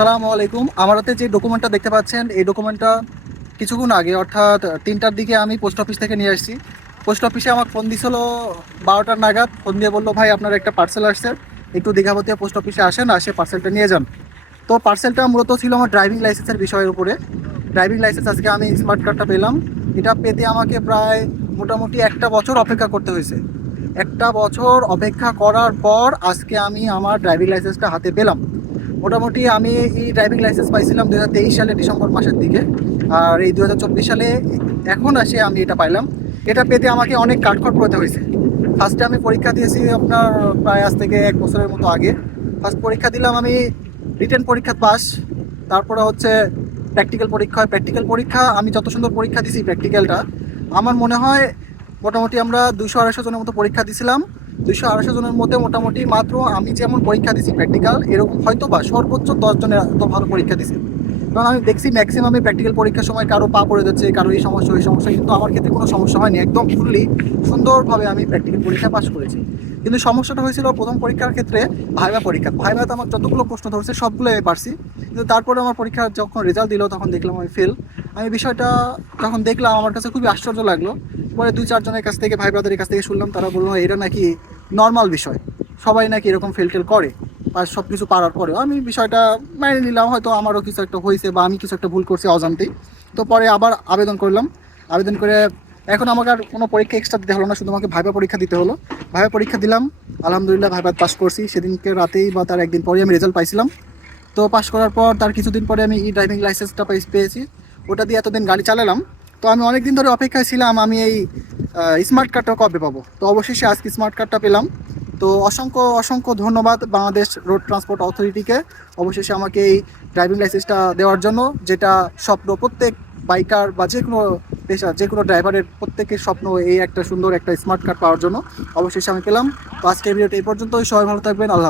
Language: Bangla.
আসসালামু আলাইকুম। আমার হাতে যে ডকুমেন্টটা দেখতে পাচ্ছেন, এই ডকুমেন্টটা কিছুক্ষণ আগে, অর্থাৎ তিনটার দিকে আমি পোস্ট অফিস থেকে নিয়ে আসছি। পোস্ট অফিসে আমার ফোন দিছিল বারোটার নাগাদ। ফোন দিয়ে বলল, ভাই, আপনার একটা পার্সেল আসছে। একটু দীঘাবতীয় পোস্ট অফিসে আসেন, আসে পার্সেলটা নিয়ে যান। তো পার্সেলটা মূলত ছিল আমার ড্রাইভিং লাইসেন্সের বিষয়ের উপরে। ড্রাইভিং লাইসেন্স আজকে আমি স্মার্ট কার্ডটা পেলাম। এটা পেতে আমাকে প্রায় মোটামুটি একটা বছর অপেক্ষা করতে হয়েছে। একটা বছর অপেক্ষা করার পর আজকে আমি আমার ড্রাইভিং লাইসেন্সটা হাতে পেলাম। মোটামুটি আমি এই ড্রাইভিং লাইসেন্স পাইছিলাম দু হাজার তেইশ সালে ডিসেম্বর মাসের দিকে। আর এই দু হাজার চব্বিশ সালে এখন আসে আমি এটা পাইলাম। এটা পেতে আমাকে অনেক কাঠখড় করতে হয়েছে। ফার্স্টে আমি পরীক্ষা দিয়েছি আপনার প্রায় আজ থেকে এক বছরের মতো আগে। ফার্স্ট পরীক্ষা দিলাম আমি রিটেন পরীক্ষা পাস তারপরে হচ্ছে প্র্যাকটিক্যাল পরীক্ষা প্র্যাকটিক্যাল পরীক্ষা, আমি যত সুন্দর পরীক্ষা দিছি প্র্যাকটিক্যালটা আমার মনে হয় মোটামুটি আমরা দুশো আড়াইশো জনের মতো পরীক্ষা দিছিলাম। দুশো আড়াইশো জনের মধ্যে মোটামুটি মাত্র আমি যেমন পরীক্ষা দিছি প্র্যাকটিক্যাল এরকম হয়তো বা সর্বোচ্চ দশজনের এত ভালো পরীক্ষা দিছে। কারণ আমি দেখছি ম্যাক্সিমামই প্র্যাকটিক্যাল পরীক্ষার সময় কারও পা পড়ে যাচ্ছে, কারও এই সমস্যা, ওই সমস্যা, কিন্তু আমার ক্ষেত্রে কোনো সমস্যা হয়নি। একদম ফুললি সুন্দরভাবে আমি প্র্যাকটিক্যাল পরীক্ষা পাস করেছি। কিন্তু সমস্যাটা হয়েছিল প্রথম পরীক্ষার ক্ষেত্রে ভাইবা পরীক্ষা। ভাইবাতে আমার যতগুলো প্রশ্ন ধরছে সবগুলো আমি পারছি। কিন্তু তারপরে আমার পরীক্ষার যখন রেজাল্ট দিল, তখন দেখলাম আমি ফেল আমি বিষয়টা যখন দেখলাম, আমার কাছে খুবই আশ্চর্য লাগল। পরে দুই চারজনের কাছ থেকে ভাই ব্রাদারের কাছ থেকে শুনলাম, তারা বলল এটা নাকি নর্মাল বিষয়। সবাই নাকি এরকম ফেল টেল করে আর সব কিছু পারার পরেও। আমি বিষয়টা মেনে নিলাম, হয়তো আমারও কিছু একটা হয়েছে বা আমি কিছু একটা ভুল করছি অজান্তেই। তো পরে আবার আবেদন করলাম। আবেদন করে এখন আমাকে আর কোনো পরীক্ষা এক্সট্রা দিতে হলো না, শুধু আমাকে ভাইবা পরীক্ষা দিতে হলো। ভাইবা পরীক্ষা দিলাম, আলহামদুলিল্লাহ ভাইবা পাস করছি। সেদিনকে রাতেই বা তার একদিন পরে আমি রেজাল্ট পাইছিলাম। তো পাস করার পর তার কিছুদিন পরে আমি ই ড্রাইভিং লাইসেন্সটা পেয়েছি। ওটা দিয়ে এতদিন গাড়ি চালালাম। তো আমি অনেক দিন ধরে অপেক্ষায় ছিলাম, আমি এই স্মার্ট কার্ডটা কবে পাবো? তো অবশেষে আজকে স্মার্ট কার্ডটা পেলাম। তো অসংখ্য অসংখ্য ধন্যবাদ বাংলাদেশ রোড ট্রান্সপোর্ট অথরিটিকে অবশেষে আমাকে এই ড্রাইভিং লাইসেন্সটা দেওয়ার জন্য, যেটা স্বপ্ন প্রত্যেক বাইকার বা যে কোনো পেশা, যে কোনো ড্রাইভারের প্রত্যেকের স্বপ্ন এই একটা সুন্দর একটা স্মার্ট কার্ড পাওয়ার জন্য অবশেষে আমি পেলাম। তো আজকের ভিডিওটা এই পর্যন্তই। সবাই ভালো থাকবেন। আল্লাহ।